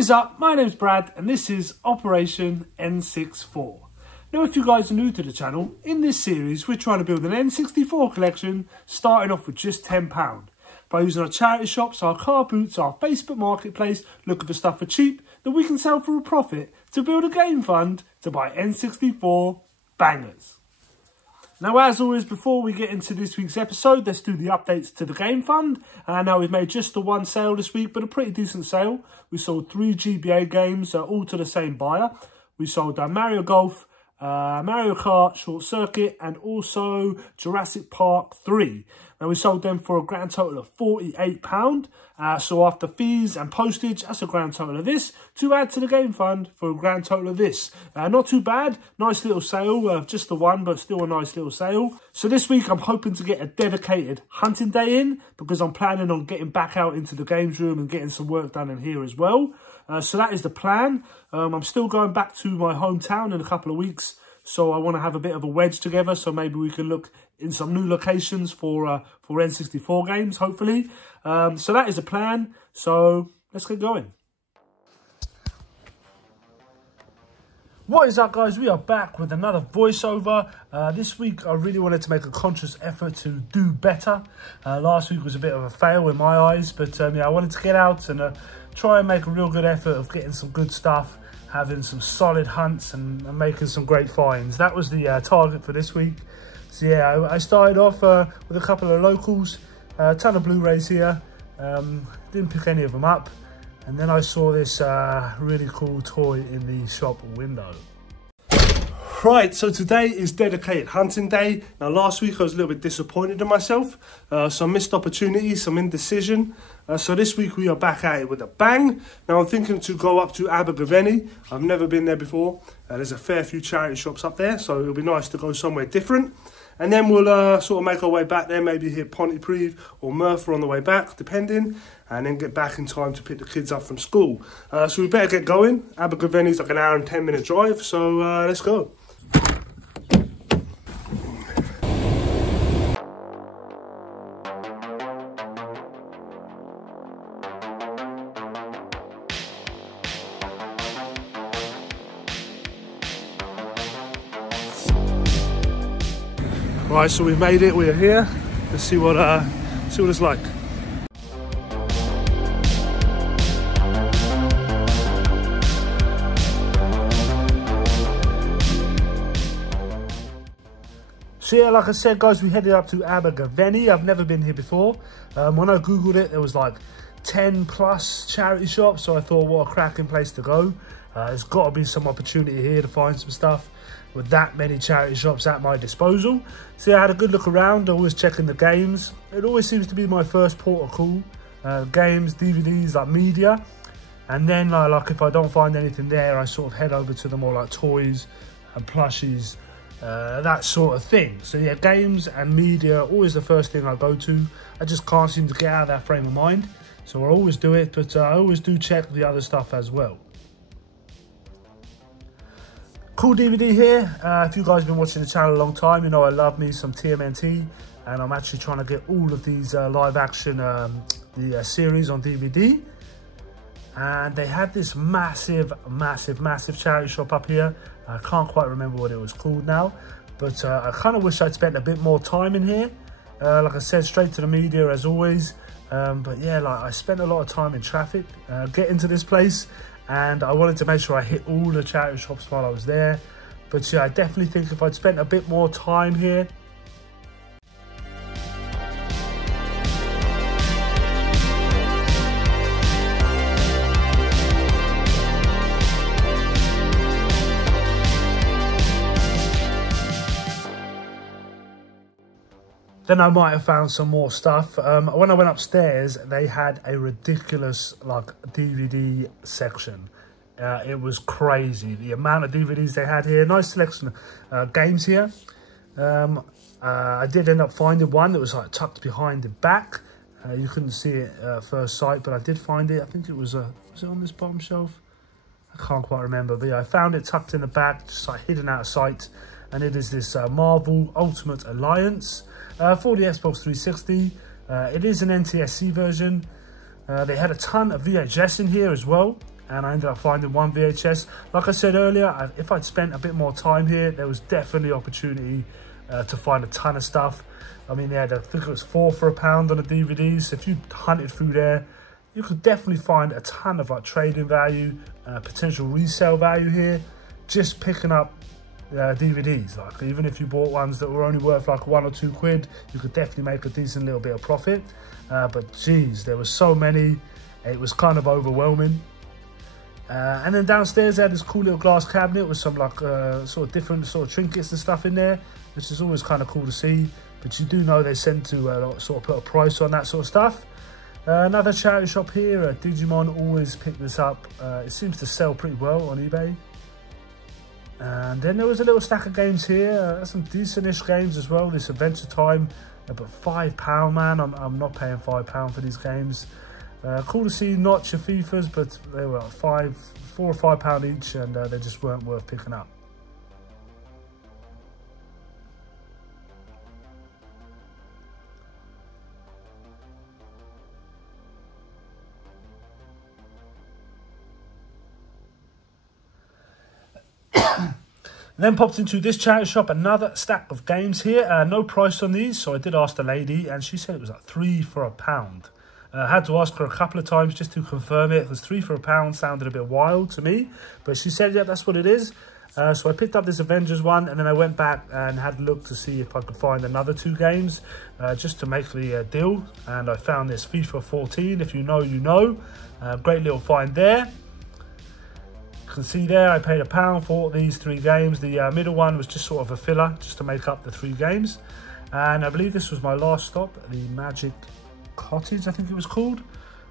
is up? My name's Brad and this is Operation N64. Now if you guys are new to the channel, in this series we're trying to build an N64 collection starting off with just £10. By using our charity shops, our car boots, our Facebook marketplace, looking for stuff for cheap that we can sell for a profit to build a game fund to buy N64 bangers. Now, as always, before we get into this week's episode, let's do the updates to the game fund. Now, we've made just the one sale this week, but a pretty decent sale. We sold 3 GBA games, all to the same buyer. We sold Mario Golf, Mario Kart, Short Circuit, and also Jurassic Park 3. Now, we sold them for a grand total of £48. So after fees and postage, that's a grand total of this, to add to the game fund for a grand total of this. Not too bad, nice little sale, just the one, but still a nice little sale. So this week, I'm hoping to get a dedicated hunting day in, because I'm planning on getting back out into the games room and getting some work done in here as well. So that is the plan. I'm still going back to my hometown in a couple of weeks. So I want to have a bit of a wedge together. So maybe we can look in some new locations for N64 games, hopefully. So that is the plan. So let's get going. What is up, guys? We are back with another voiceover. This week, I really wanted to make a conscious effort to do better. Last week was a bit of a fail in my eyes. But yeah, I wanted to get out and try and make a real good effort of getting some good stuff, having some solid hunts and making some great finds. That was the target for this week. So yeah, I started off with a couple of locals, a ton of Blu-rays here. Didn't pick any of them up. And then I saw this really cool toy in the shop window. Right, so today is dedicated hunting day. Now last week I was a little bit disappointed in myself. Some missed opportunities, some indecision. So this week we are back at it with a bang. Now I'm thinking to go up to Abergavenny. I've never been there before. There's a fair few charity shops up there, so it'll be nice to go somewhere different. And then we'll sort of make our way back there, maybe hit Pontypridd or Merthyr on the way back, depending. And then get back in time to pick the kids up from school. So we better get going. Abergavenny's like an hour and 10-minute drive, so let's go. Right, so we've made it, we're here. Let's see what it's like. So yeah, like I said, guys, we headed up to Abergavenny. I've never been here before. When I Googled it, there was like 10 plus charity shops. So I thought, what a cracking place to go. There's got to be some opportunity here to find some stuff with that many charity shops at my disposal. So yeah, I had a good look around, always checking the games. It always seems to be my first port of call. Games, DVDs, like media. And then like if I don't find anything there, I sort of head over to the more like toys and plushies, that sort of thing. So yeah, games and media, always the first thing I go to. I just can't seem to get out of that frame of mind. So I always do it, but I always do check the other stuff as well. Cool DVD here. If you guys have been watching the channel a long time, you know I love me some TMNT, and I'm actually trying to get all of these live action series on DVD. And they had this massive charity shop up here. I can't quite remember what it was called now, but I kind of wish I'd spent a bit more time in here. Like I said, straight to the media as always. But yeah, like I spent a lot of time in traffic getting to this place. And I wanted to make sure I hit all the charity shops while I was there. But yeah, I definitely think if I'd spent a bit more time here. Then I might have found some more stuff. When I went upstairs, they had a ridiculous like DVD section. It was crazy, the amount of DVDs they had here. Nice selection of games here. I did end up finding one that was like tucked behind the back. You couldn't see it at first sight, but I did find it. I think it was it on this bottom shelf? I can't quite remember, but yeah, I found it tucked in the back, just like hidden out of sight. And it is this Marvel Ultimate Alliance for the Xbox 360. It is an NTSC version. They had a ton of VHS in here as well. and I ended up finding one VHS. Like I said earlier, if I'd spent a bit more time here, there was definitely opportunity to find a ton of stuff. I mean, I think it was £4 for £1 on the DVDs. So if you hunted through there, you could definitely find a ton of like trading value, potential resale value here, just picking up DVDs. Like even if you bought ones that were only worth like £1 or £2, you could definitely make a decent little bit of profit. But geez, there were so many, it was kind of overwhelming. And then downstairs they had this cool little glass cabinet with some like sort of different sort of trinkets and stuff in there, which is always kind of cool to see. But you do know they tend to sort of put a price on that sort of stuff. Another charity shop here, Digimon always pick this up. It seems to sell pretty well on eBay. And then there was a little stack of games here, some decent-ish games as well. This Adventure Time, but £5, man. I'm not paying £5 for these games. Cool to see not your FIFAs, but they were like £4 or £5 each, and they just weren't worth picking up. Then popped into this charity shop, another stack of games here. No price on these, so I did ask the lady, and she said it was like £3 for £1. I had to ask her a couple of times just to confirm it, because £3 for £1 sounded a bit wild to me. But she said, yeah, that's what it is. So I picked up this Avengers one, and then I went back and had a look to see if I could find another 2 games, just to make the deal. And I found this FIFA 14, if you know, you know. Great little find there. You can see there I paid £1 for these 3 games. The middle one was just sort of a filler, just to make up the 3 games. And I believe this was my last stop, the Magic Cottage, I think it was called.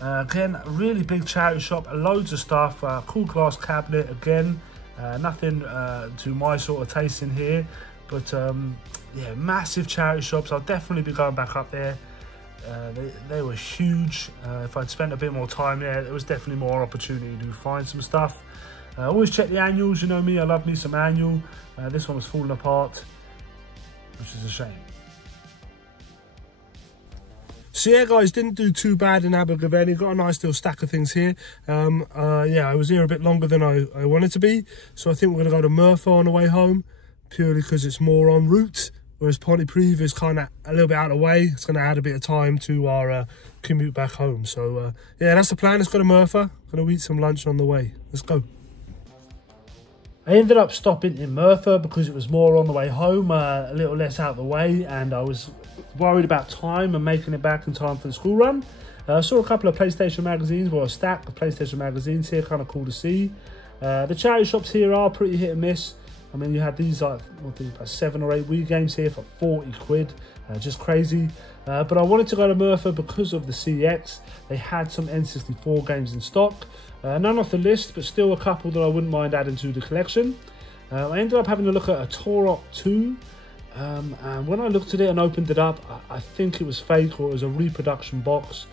Again, a really big charity shop, loads of stuff, cool glass cabinet again. Nothing to my sort of taste in here, but yeah, massive charity shops. I'll definitely be going back up there. They were huge. If I'd spent a bit more time there, there was definitely more opportunity to find some stuff. Always check the annuals, you know me, I love me some annual. This one was falling apart, which is a shame. So yeah, guys, didn't do too bad in Abergavenny. Got a nice little stack of things here. Yeah, I was here a bit longer than I wanted to be, so I think we're going to go to Merthyr on the way home, purely because it's more en route, whereas Pontypridd is kind of a little bit out of the way. It's going to add a bit of time to our commute back home. So yeah, that's the plan. Let's go to Merthyr. Going to eat some lunch on the way. Let's go. I ended up stopping in Merthyr because it was more on the way home, a little less out of the way, and I was worried about time and making it back in time for the school run. I saw a couple of PlayStation magazines, well, a stack of PlayStation magazines here, kind of cool to see. The charity shops here are pretty hit and miss. I mean, you had these like, I think about 7 or 8 Wii games here for 40 quid, just crazy. But I wanted to go to Merthyr because of the CX. They had some N64 games in stock. None off the list, but still a couple that I wouldn't mind adding to the collection. I ended up having a look at a Turok 2. And when I looked at it and opened it up, I think it was fake, or it was a reproduction box,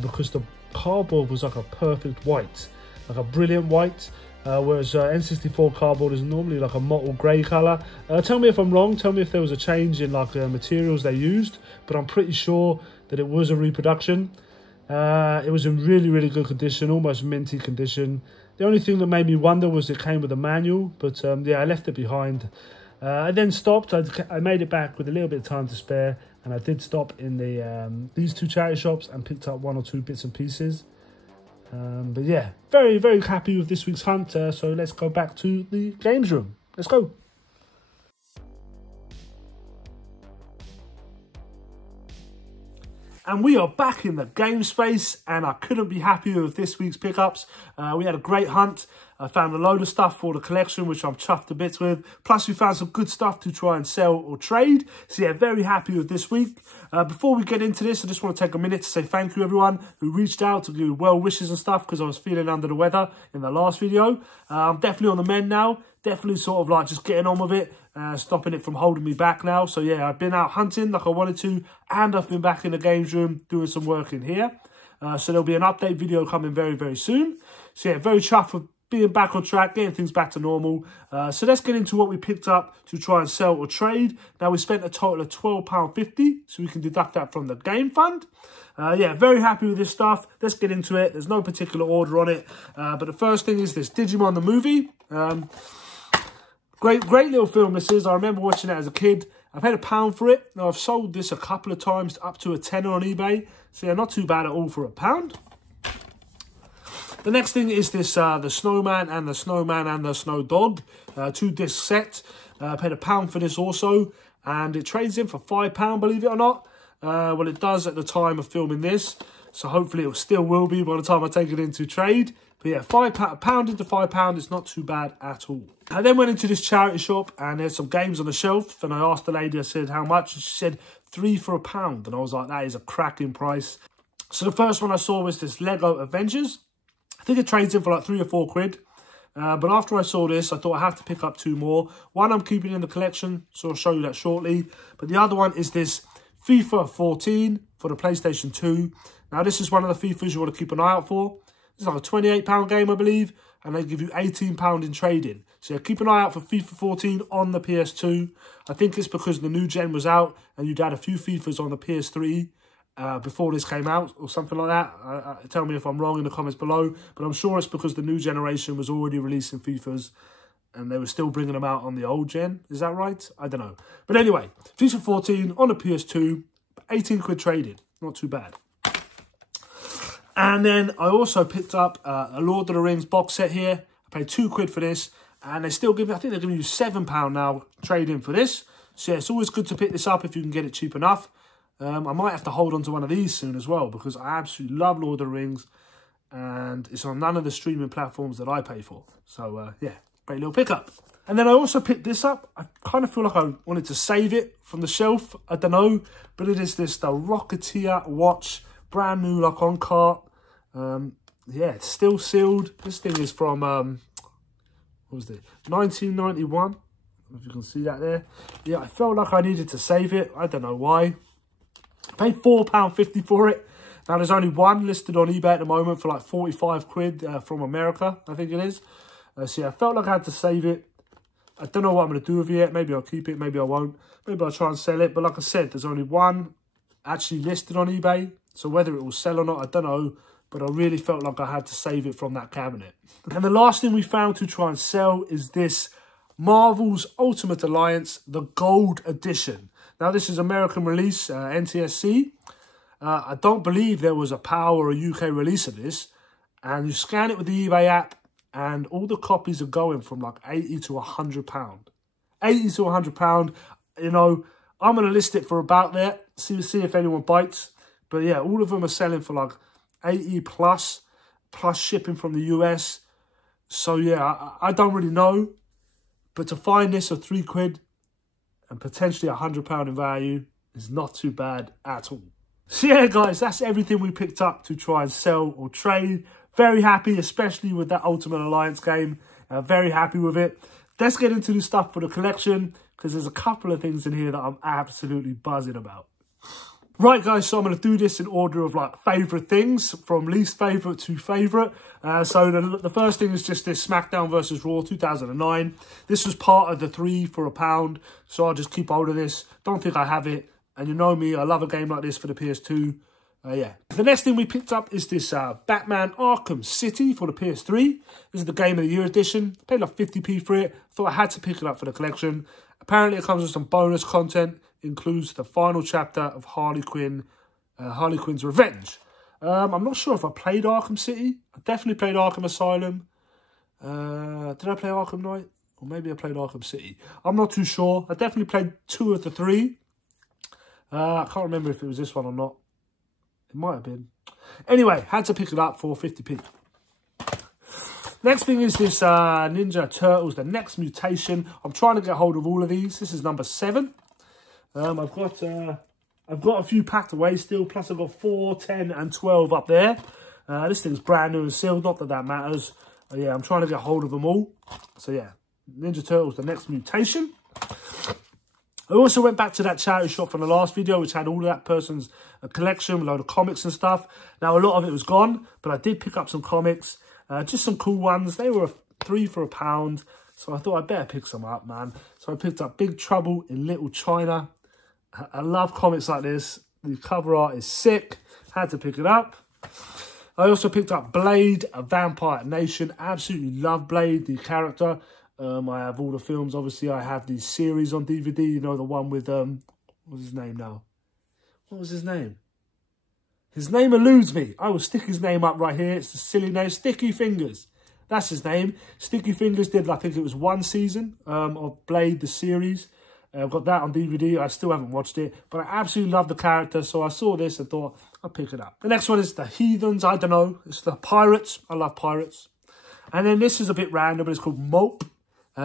because the cardboard was like a perfect white, like a brilliant white, whereas N64 cardboard is normally like a mottled grey colour. Tell me if I'm wrong, tell me if there was a change in like materials they used, but I'm pretty sure that it was a reproduction. It was in really, really good condition, almost minty condition. The only thing that made me wonder was it came with a manual, but yeah, I left it behind. I then stopped. I made it back with a little bit of time to spare, and I did stop in the these 2 charity shops and picked up 1 or 2 bits and pieces. But yeah, very, very happy with this week's hunt. So let's go back to the games room. Let's go. And we are back in the game space, and I couldn't be happier with this week's pickups. We had a great hunt. I found a load of stuff for the collection, which I'm chuffed to bits with. Plus, we found some good stuff to try and sell or trade. So yeah, very happy with this week. Before we get into this, I just want to take a minute to say thank you, everyone who reached out to give well wishes and stuff, because I was feeling under the weather in the last video. I'm definitely on the mend now. Definitely sort of like just getting on with it. Stopping it from holding me back now. So yeah, I've been out hunting like I wanted to, and I've been back in the games room doing some work in here. So there'll be an update video coming very, very soon. So yeah, very chuffed with being back on track, getting things back to normal. So let's get into what we picked up to try and sell or trade. Now, we spent a total of £12.50, so we can deduct that from the game fund. Yeah, very happy with this stuff. Let's get into it. There's no particular order on it. But the first thing is this Digimon the movie. Great little film this is. I remember watching it as a kid. I paid £1 for it. Now, I've sold this a couple of times up to a tenner on eBay. So yeah, not too bad at all for £1. The next thing is this, the Snowman and the Snowman and the Snow Dog, 2-disc set. I paid £1 for this also, and it trades in for £5, believe it or not. Well, it does at the time of filming this, so hopefully it still will be by the time I take it into trade. But yeah, £1 into £5, it's not too bad at all. I then went into this charity shop, and there's some games on the shelf, and I asked the lady, I said, how much? And she said, 3 for £1, and I was like, that is a cracking price. So the first one I saw was this Lego Avengers. I think it trades in for like 3 or 4 quid. But after I saw this, I thought I have to pick up 2 more. One I'm keeping in the collection, so I'll show you that shortly. But the other one is this FIFA 14 for the PlayStation 2. Now, this is one of the FIFAs you want to keep an eye out for. It's like a £28 game, I believe, and they give you £18 in trading. So yeah, keep an eye out for FIFA 14 on the PS2. I think it's because the new gen was out, and you'd had a few FIFAs on the PS3. Before this came out or something like that. Tell me if I'm wrong in the comments below, but I'm sure it's because the new generation was already releasing FIFAs and they were still bringing them out on the old gen. Is that right? I don't know. But anyway, FIFA 14 on the PS2, 18 quid traded. Not too bad. And then I also picked up a Lord of the Rings box set here. I paid 2 quid for this, and they still give me, I think they're giving you £7 now trading for this. So yeah, it's always good to pick this up if you can get it cheap enough. I might have to hold on to one of these soon as well, because I absolutely love Lord of the Rings, and it's on none of the streaming platforms that I pay for. So, yeah, great little pickup. And then I also picked this up. I kind of feel like I wanted to save it from the shelf. I don't know, but it is this, the Rocketeer watch, brand new, like on cart. Yeah, it's still sealed. This thing is from, what was it, 1991. I don't know if you can see that there. Yeah, I felt like I needed to save it. I don't know why. I paid £4.50 for it. Now, there's only one listed on eBay at the moment for like 45 quid from America, I think it is. So yeah, I felt like I had to save it. I don't know what I'm going to do with it yet. Maybe I'll keep it, maybe I won't. Maybe I'll try and sell it. But like I said, there's only one actually listed on eBay. So whether it will sell or not, I don't know. But I really felt like I had to save it from that cabinet. And the last thing we found to try and sell is this Marvel's Ultimate Alliance, the Gold Edition. Now, this is American release, NTSC. I don't believe there was a PAL or a UK release of this. And you scan it with the eBay app, and all the copies are going from like £80 to £100. £80 to £100. You know, I'm going to list it for about there. See if anyone bites. But yeah, all of them are selling for like 80 plus shipping from the US. So yeah, I don't really know. But to find this for 3 quid, and potentially £100 in value is not too bad at all. So yeah, guys, that's everything we picked up to try and sell or trade. Very happy, especially with that Ultimate Alliance game. Very happy with it. Let's get into the stuff for the collection, because there's a couple of things in here that I'm absolutely buzzing about. Right, guys, so I'm going to do this in order of like favourite things, from least favourite to favourite. So the first thing is just this SmackDown vs. Raw 2009. This was part of the 3 for £1, so I'll just keep hold of this. Don't think I have it. And you know me, I love a game like this for the PS2. Yeah. The next thing we picked up is this Batman Arkham City for the PS3. This is the Game of the Year edition. I paid like 50p for it. Thought I had to pick it up for the collection. Apparently it comes with some bonus content. Includes the final chapter of Harley Quinn's Revenge. I'm not sure if I played Arkham City. I definitely played Arkham Asylum. Did I play Arkham Knight? Or maybe I played Arkham City. I'm not too sure. I definitely played 2 of the 3. I can't remember if it was this one or not. It might have been. Anyway, had to pick it up for 50p. Next thing is this Ninja Turtles, the Next Mutation. I'm trying to get hold of all of these. This is number 7. I've got a few packed away still, plus I've got 4, 10 and 12 up there. This thing's brand new and sealed, not that that matters. Yeah, I'm trying to get hold of them all. So yeah, Ninja Turtles, the Next Mutation. I also went back to that charity shop from the last video, which had all of that person's collection, with a load of comics and stuff. Now, a lot of it was gone, but I did pick up some comics. Just some cool ones. They were 3 for £1, so I thought I'd better pick some up, man. So I picked up Big Trouble in Little China. I love comics like this. The cover art is sick. Had to pick it up. I also picked up Blade, A Vampire Nation. Absolutely love Blade, the character. I have all the films. Obviously, I have the series on DVD. You know, the one with, what's his name now? What was his name? His name eludes me. I will stick his name up right here. It's a silly name. Sticky Fingers. That's his name. Sticky Fingers did, I think it was 1 season of Blade, the series. I've got that on DVD. I still haven't watched it, but I absolutely love the character. So I saw this and thought, I'll pick it up. The next one is the Heathens. I don't know. It's the Pirates. I love pirates. And then this is a bit random, but it's called Mope,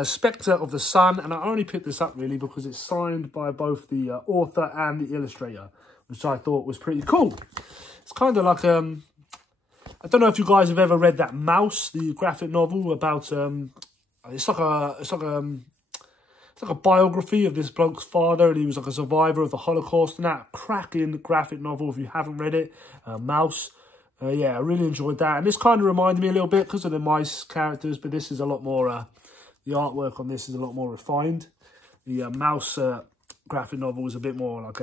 Spectre of the Sun. And I only picked this up really because it's signed by both the author and the illustrator, which I thought was pretty cool. It's kind of like, I don't know if you guys have ever read that Mouse, the graphic novel about, it's like a biography of this bloke's father, and he was like a survivor of the Holocaust and that. Cracking graphic novel if you haven't read it. Mouse. Yeah, I really enjoyed that. And this kind of reminded me a little bit because of the mice characters, but this is a lot more, the artwork on this is a lot more refined. The Mouse graphic novel was a bit more like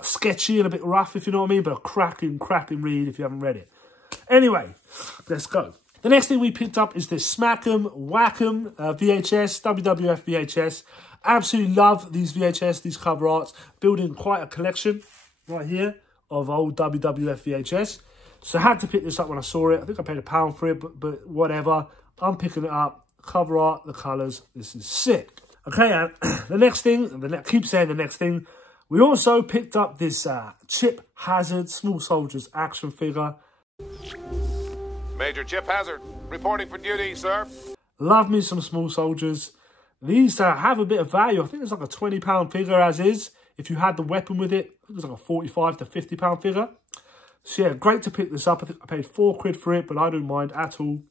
sketchy and a bit rough, if you know what I mean, but a cracking read if you haven't read it. Anyway, let's go. The next thing we picked up is this Smack'em Whack'em VHS, WWF VHS. Absolutely love these VHS, these cover arts. Building quite a collection right here of old WWF VHS. So I had to pick this up when I saw it. I think I paid £1 for it, but whatever. I'm picking it up. Cover art, the colours. This is sick. Okay, and the next thing, I keep saying the next thing, we also picked up this Chip Hazard Small Soldiers action figure. Major Chip Hazard, reporting for duty, sir. Love me some Small Soldiers. These have a bit of value. I think it's like a £20 figure as is. If you had the weapon with it, it was like a £45 to £50 figure. So yeah, great to pick this up. I think I paid £4 for it, but I don't mind at all.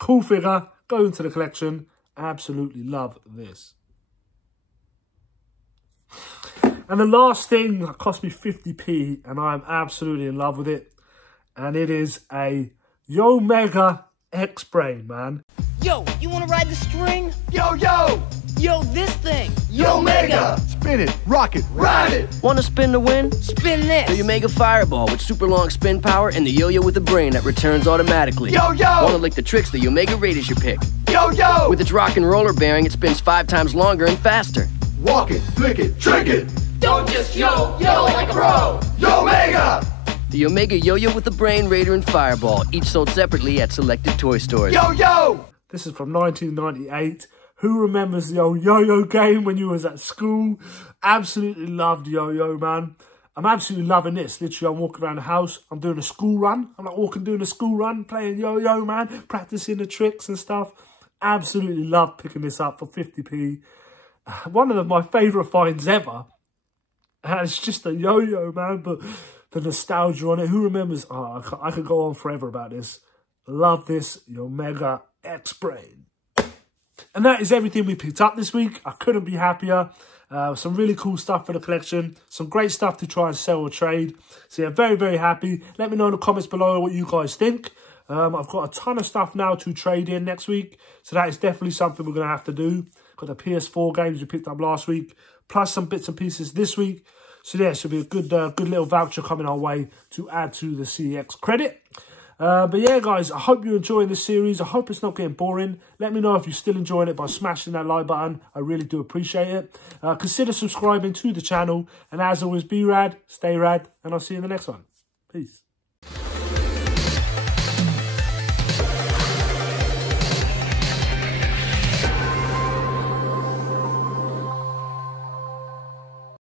Cool figure, go into the collection. Absolutely love this. And the last thing that cost me 50p, and I am absolutely in love with it. And it is a Omega X-Brain, man. Yo, you want to ride the string? Yo, yo! Yo, this thing! Omega! Spin it, rock it, ride it! Want to spin to win? Spin this! The Omega Fireball with super long spin power and the yo-yo with a brain that returns automatically. Yo, yo! Want to lick the tricks? The Omega Raid is your pick. Yo, yo! With its rock and roller bearing, it spins 5 times longer and faster. Walk it, flick it, trick it! Don't just yo like a pro! Omega! The Omega Yo-Yo with the Brain, Raider, and Fireball, each sold separately at selected toy stores. Yo, yo! This is from 1998. Who remembers the old yo-yo game when you was at school? Absolutely loved yo-yo, man. I'm absolutely loving this. Literally, I'm walking around the house. I'm doing a school run. I'm like doing a school run, playing yo-yo, man. Practicing the tricks and stuff. Absolutely love picking this up for 50p. One of my favourite finds ever. And it's just a yo-yo, man, but the nostalgia on it. Who remembers? Oh, I could go on forever about this. Love this Omega X-Brain. And that is everything we picked up this week. I couldn't be happier. Some really cool stuff for the collection. Some great stuff to try and sell or trade. So yeah, very, very happy. Let me know in the comments below what you guys think. I've got a ton of stuff now to trade in next week. So that is definitely something we're going to have to do. Got the PS4 games we picked up last week. Plus some bits and pieces this week. So yeah, should be a good little voucher coming our way to add to the CX credit. But yeah, guys, I hope you're enjoying this series. I hope it's not getting boring. Let me know if you're still enjoying it by smashing that like button. I really do appreciate it. Consider subscribing to the channel. And as always, be rad, stay rad, and I'll see you in the next one. Peace.